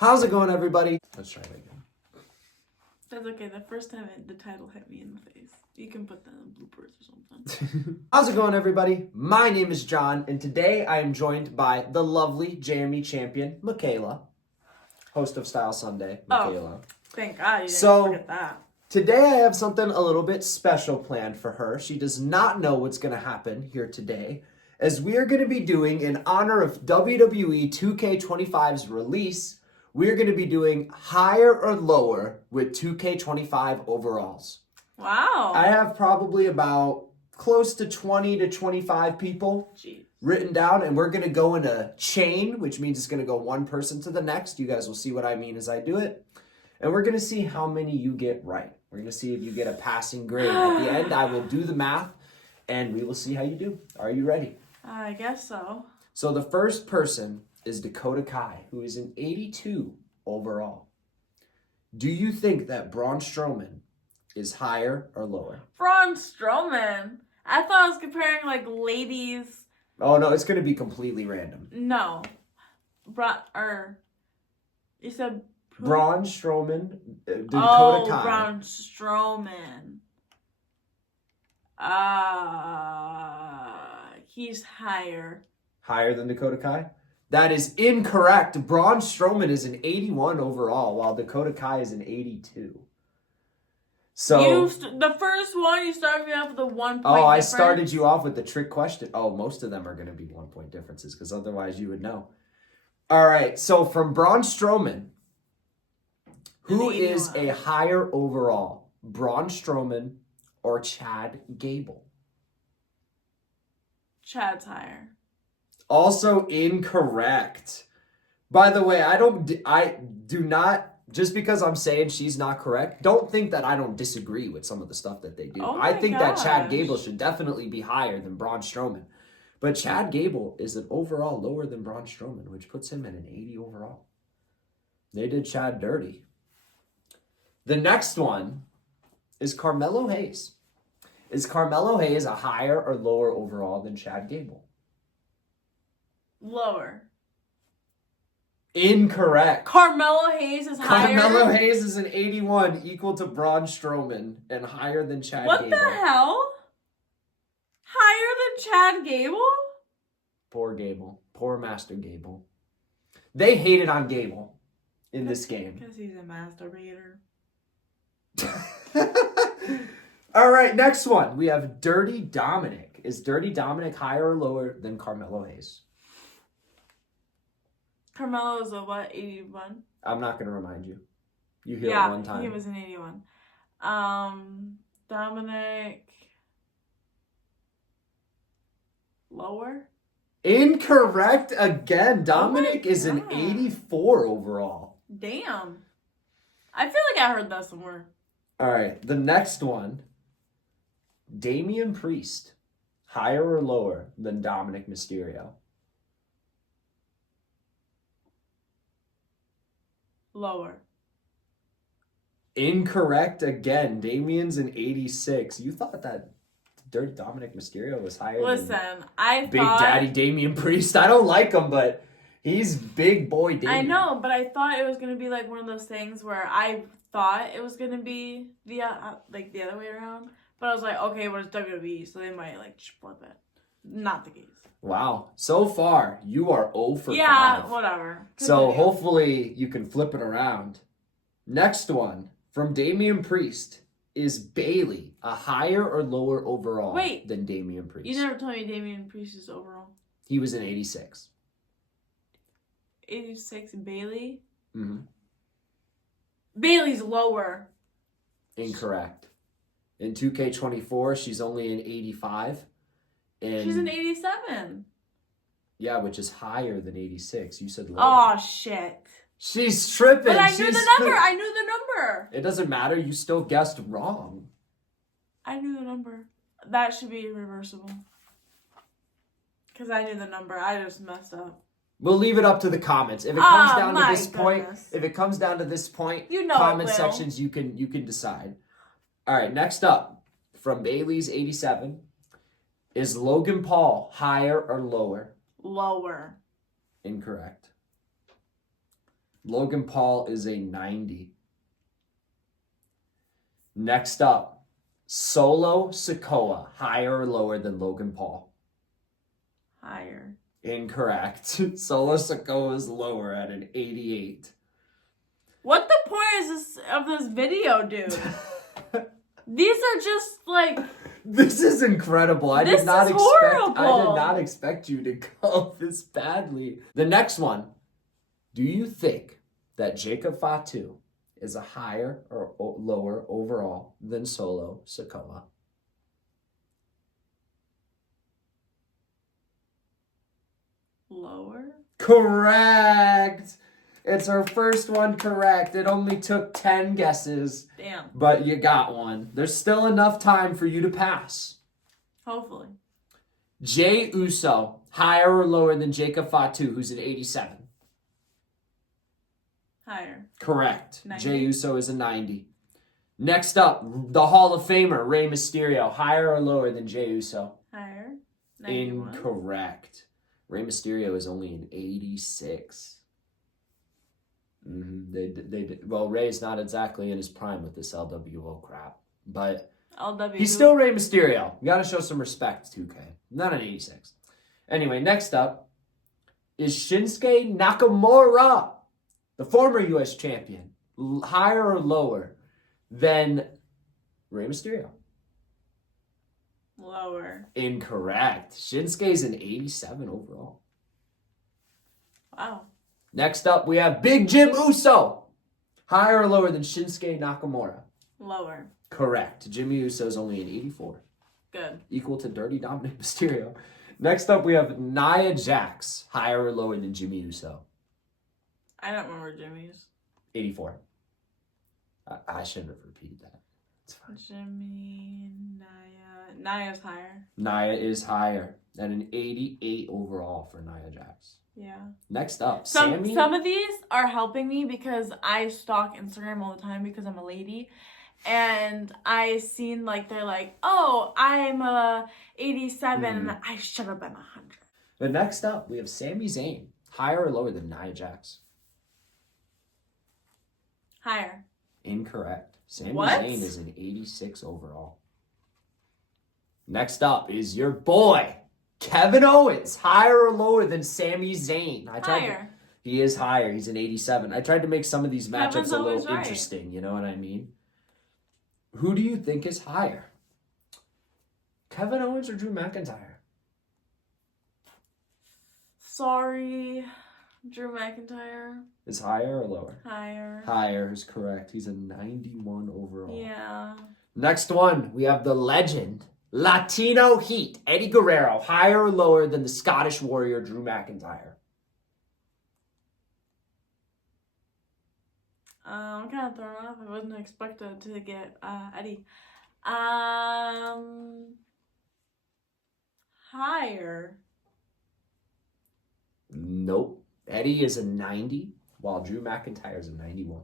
How's it going, everybody? Let's try it again. That's okay. The first time the title hit me in the face. You can put that in bloopers or something. How's it going, everybody? My name is John, and today I am joined by the lovely JME champion, Michaela, host of Style Sunday, Michaela. Oh, thank God you didn't forget that. Today I have something a little bit special planned for her. She does not know what's going to happen here today, as we are going to be doing, in honor of WWE 2K25's release, we're going to be doing higher or lower with 2K25 overalls. Wow. I have probably about close to 20 to 25 people written down, and we're going to go in a chain, which means it's going to go one person to the next. You guys will see what I mean as I do it. And we're going to see how many you get right. We're going to see if you get a passing grade. At the end, I will do the math, and we will see how you do. Are you ready? I guess so. So the first person is Dakota Kai, who is an 82 overall. Do you think that Braun Strowman is higher or lower? Braun Strowman? I thought I was comparing, like, ladies. Oh, no, it's going to be completely random. No. You said... Braun Strowman, Dakota Kai. Braun Strowman. He's higher. Higher than Dakota Kai? That is incorrect. Braun Strowman is an 81 overall, while Dakota Kai is an 82. So the first one, you started me off with a 1 point I difference. started you off with the trick question. Oh, most of them are going to be 1 point differences, because otherwise you would know. All right, so from Braun Strowman, who is a higher overall, Braun Strowman or Chad Gable? Chad's higher. Also incorrect. By the way, I do not, just because I'm saying she's not correct, don't think that I don't disagree with some of the stuff that they do. I think that Chad Gable should definitely be higher than Braun Strowman. But Chad Gable is an overall lower than Braun Strowman, which puts him at an 80 overall. They did Chad dirty. The next one is Carmelo Hayes. Is Carmelo Hayes a higher or lower overall than Chad Gable? Lower. Incorrect. Carmelo Hayes is higher. Carmelo Hayes is an 81, equal to Braun Strowman, and higher than Chad Gable. What the hell? Higher than Chad Gable? Poor Gable. Poor Master Gable. They hated on Gable in this game. Because he's a masturbator. All right, next one. We have Dirty Dominic. Is Dirty Dominic higher or lower than Carmelo Hayes? Carmelo is a what, 81? I'm not going to remind you. You hear it one time. Yeah, he was an 81. Dominic... Lower? Incorrect again. Dominic is an 84 overall. Damn. I feel like I heard that somewhere. All right, the next one. Damian Priest, higher or lower than Dominic Mysterio? Lower. Incorrect again. Damian's an 86. You thought that Dirty Dominic Mysterio was higher than Big Daddy Damian Priest? I don't like him, but he's big boy Damian. I know, but I thought it was going to be like one of those things where I thought it was going to be the other way around. But I was like, okay, but it's WWE, so they might like flip it. Not the case. Wow. So far, you are 0 for 5. Yeah, whatever. So hopefully you can flip it around. Next one, from Damian Priest, is Bailey a higher or lower overall than Damian Priest? You never told me Damian Priest is overall. He was an 86. 86 Bailey? Mm-hmm. Bailey's lower. Incorrect. In 2K24, she's only an 85. And she's an 87. Yeah, which is higher than 86. You said lower. Oh, shit. She's tripping. But I knew the number. I knew the number. It doesn't matter. You still guessed wrong. I knew the number. That should be reversible. Because I knew the number. I just messed up. We'll leave it up to the comments. If it comes down to this point, you know, comment sections, you can decide. All right, next up, from Bailey's 87, is Logan Paul higher or lower? Lower. Incorrect. Logan Paul is a 90. Next up, Solo Sikoa, higher or lower than Logan Paul? Higher. Incorrect. Solo Sikoa is lower at an 88. What the point of this video, dude? These are just like... This is incredible. I did not expect you to go this badly. The next one. Do you think that Jacob Fatu is a higher or lower overall than Solo Sikoa? Lower? Correct. It's our first one correct. It only took 10 guesses. Damn. But you got one. There's still enough time for you to pass. Hopefully. Jey Uso, higher or lower than Jacob Fatu, who's an 87? Higher. Correct. 90. Jey Uso is a 90. Next up, the Hall of Famer, Rey Mysterio, higher or lower than Jey Uso? Higher. 91. Incorrect. Rey Mysterio is only an 86. Well, Rey's not exactly in his prime with this LWO crap, but he's still Rey Mysterio. You gotta show some respect, 2K. Not an 86. Anyway, next up is Shinsuke Nakamura, the former U.S. champion, higher or lower than Rey Mysterio? Lower. Incorrect. Shinsuke's an 87 overall. Wow. Next up, we have Big Jim Uso. Higher or lower than Shinsuke Nakamura? Lower. Correct. Jimmy Uso is only an 84. Good. Equal to Dirty Dominic Mysterio. Next up, we have Nia Jax. Higher or lower than Jimmy Uso? I don't remember Jimmy's. 84. I shouldn't have repeated that. It's fine. Jimmy, Nia. Nia's higher. Nia is higher at an 88 overall for Nia Jax. Yeah. Next up, Some of these are helping me because I stalk Instagram all the time because I'm a lady. And I seen they're like, oh, I'm a 87 and I should have been 100. But next up, we have Sami Zayn. Higher or lower than Nia Jax? Higher. Incorrect. Sami What? Zayn is an 86 overall. Next up is your boy, Kevin Owens. Higher or lower than Sami Zayn? Higher. He is higher. He's an 87. I tried to make some of these matchups Kevin's a little always right. interesting. You know what I mean? Who do you think is higher? Kevin Owens or Drew McIntyre? Sorry. Drew McIntyre. Is higher or lower? Higher. Higher is correct. He's a 91 overall. Yeah. Next one, we have the legend, Latino Heat, Eddie Guerrero. Higher or lower than the Scottish Warrior, Drew McIntyre? I'm kind of thrown off. I wasn't expected to get Eddie. Higher. Nope. Eddie is a 90, while Drew McIntyre is a 91.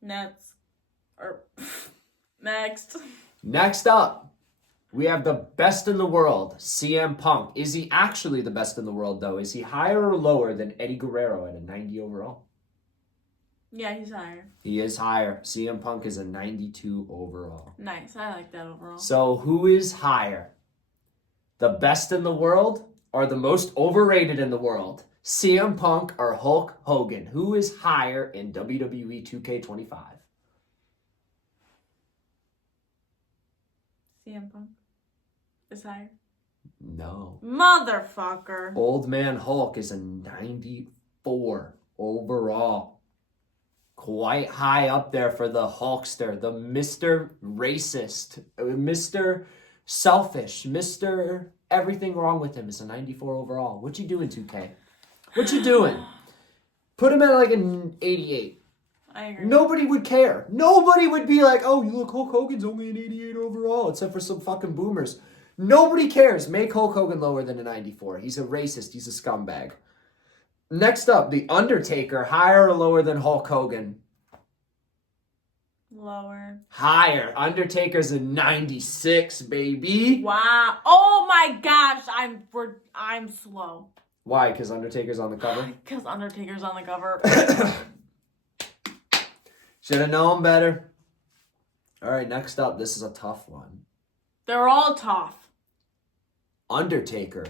Next. Next up, we have the best in the world, CM Punk. Is he actually the best in the world, though? Is he higher or lower than Eddie Guerrero at a 90 overall? Yeah, he's higher. He is higher. CM Punk is a 92 overall. Nice. I like that overall. So who is higher? The best in the world or the most overrated in the world? CM Punk or Hulk Hogan? Who is higher in WWE 2K25? CM Punk is higher. No. Motherfucker. Old man Hulk is a 94 overall. Quite high up there for the Hulkster, the Mr. Racist, Mr. Selfish, Mr. Everything wrong with him is a 94 overall. What you doing, 2K? What you doing? Put him at an 88. I agree. Nobody would care. Nobody would be like, oh, you look, Hulk Hogan's only an 88 overall, except for some fucking boomers. Nobody cares. Make Hulk Hogan lower than a 94. He's a racist. He's a scumbag. Next up, The Undertaker. Higher or lower than Hulk Hogan? Lower. Higher. Undertaker's a 96, baby. Wow. Oh my gosh. I'm slow. Why? Because Undertaker's on the cover? Because Undertaker's on the cover. Should have known better. All right, next up. This is a tough one. They're all tough. Undertaker,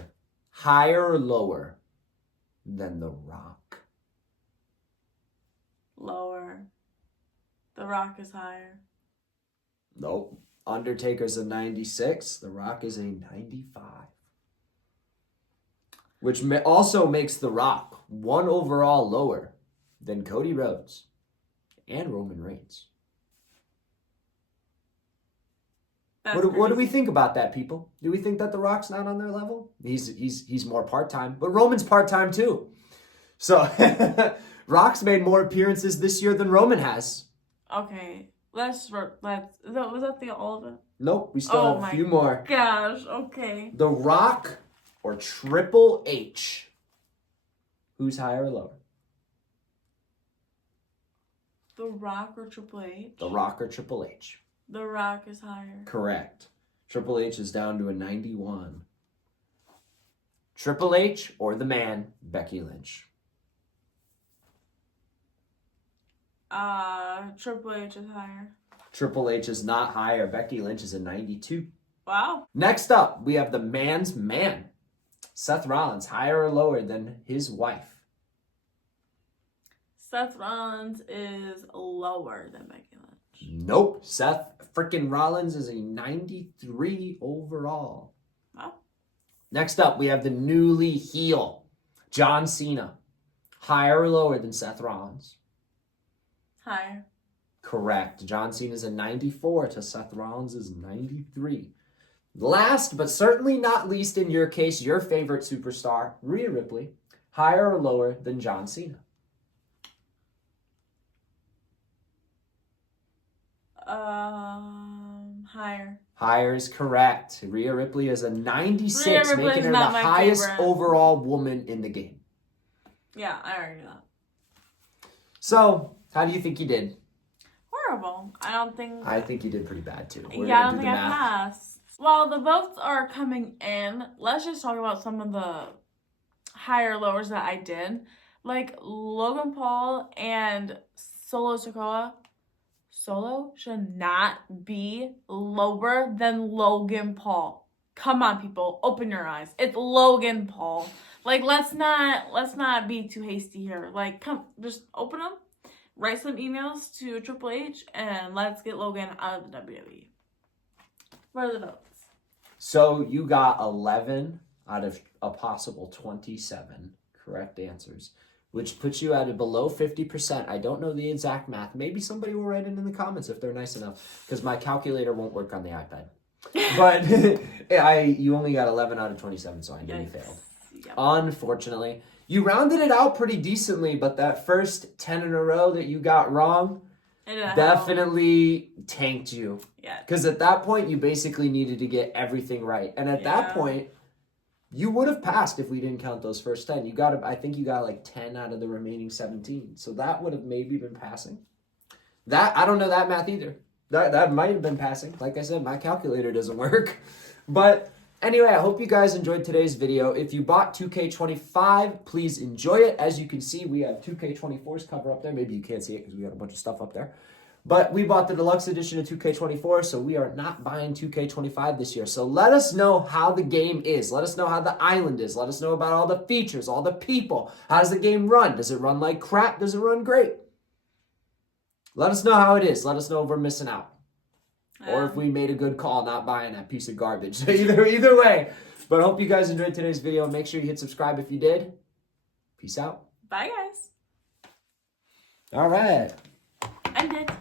higher or lower than The Rock? Lower. The Rock is higher. Nope. Undertaker's a 96. The Rock is a 95. Which also makes The Rock one overall lower than Cody Rhodes and Roman Reigns. What do we think about that, people? Do we think that The Rock's not on their level? He's more part-time, but Roman's part-time too. So Rock's made more appearances this year than Roman has. Okay, was that all of it? Nope, we still have a few more. Gosh, okay. The Rock or Triple H? Who's higher or lower? The Rock or Triple H? The Rock or Triple H? The Rock is higher. Correct. Triple H is down to a 91. Triple H or the man, Becky Lynch? Triple H is higher. Triple H is not higher. Becky Lynch is a 92. Wow. Next up, we have the man's man. Seth Rollins, higher or lower than his wife? Seth Rollins is lower than Becky Lynch. Nope. Seth freaking Rollins is a 93 overall. Wow. Next up, we have the newly heel, John Cena. Higher or lower than Seth Rollins? Higher. Correct. John Cena's a 94 to Seth Rollins is 93. Last, but certainly not least in your case, your favorite superstar, Rhea Ripley. Higher or lower than John Cena? Higher. Higher is correct. Rhea Ripley is a 96, making her the highest overall woman in the game. Yeah, I already knew that. So, how do you think you did? Horrible. I think you did pretty bad too. I don't think I passed. While the votes are coming in, let's just talk about some of the higher lowers that I did. Like Logan Paul and Solo Sikoa. Solo should not be lower than Logan Paul. Come on, people, open your eyes. It's Logan Paul. Like, let's not be too hasty here. Like, come, just open them, write some emails to Triple H, and let's get Logan out of the WWE. What are the votes? So you got 11 out of a possible 27 correct answers, which puts you at a below 50%. I don't know the exact math. Maybe somebody will write it in the comments if they're nice enough, because my calculator won't work on the iPad. But you only got 11 out of 27, so I knew you failed. Yep. Unfortunately. You rounded it out pretty decently, but that first 10 in a row that you got wrong definitely tanked you. Yeah. Because at that point, you basically needed to get everything right. And at that point, you would have passed if we didn't count those first 10. I think you got like 10 out of the remaining 17. So that would have maybe been passing. I don't know that math either. That might have been passing. Like I said, my calculator doesn't work. But anyway, I hope you guys enjoyed today's video. If you bought 2K25, please enjoy it. As you can see, we have 2K24's cover up there. Maybe you can't see it because we got a bunch of stuff up there. But we bought the deluxe edition of 2K24, so we are not buying 2K25 this year. So let us know how the game is. Let us know how the island is. Let us know about all the features, all the people. How does the game run? Does it run like crap? Does it run great? Let us know how it is. Let us know if we're missing out. Or if we made a good call not buying that piece of garbage. Either way. But I hope you guys enjoyed today's video. Make sure you hit subscribe if you did. Peace out. Bye, guys. All right. End it.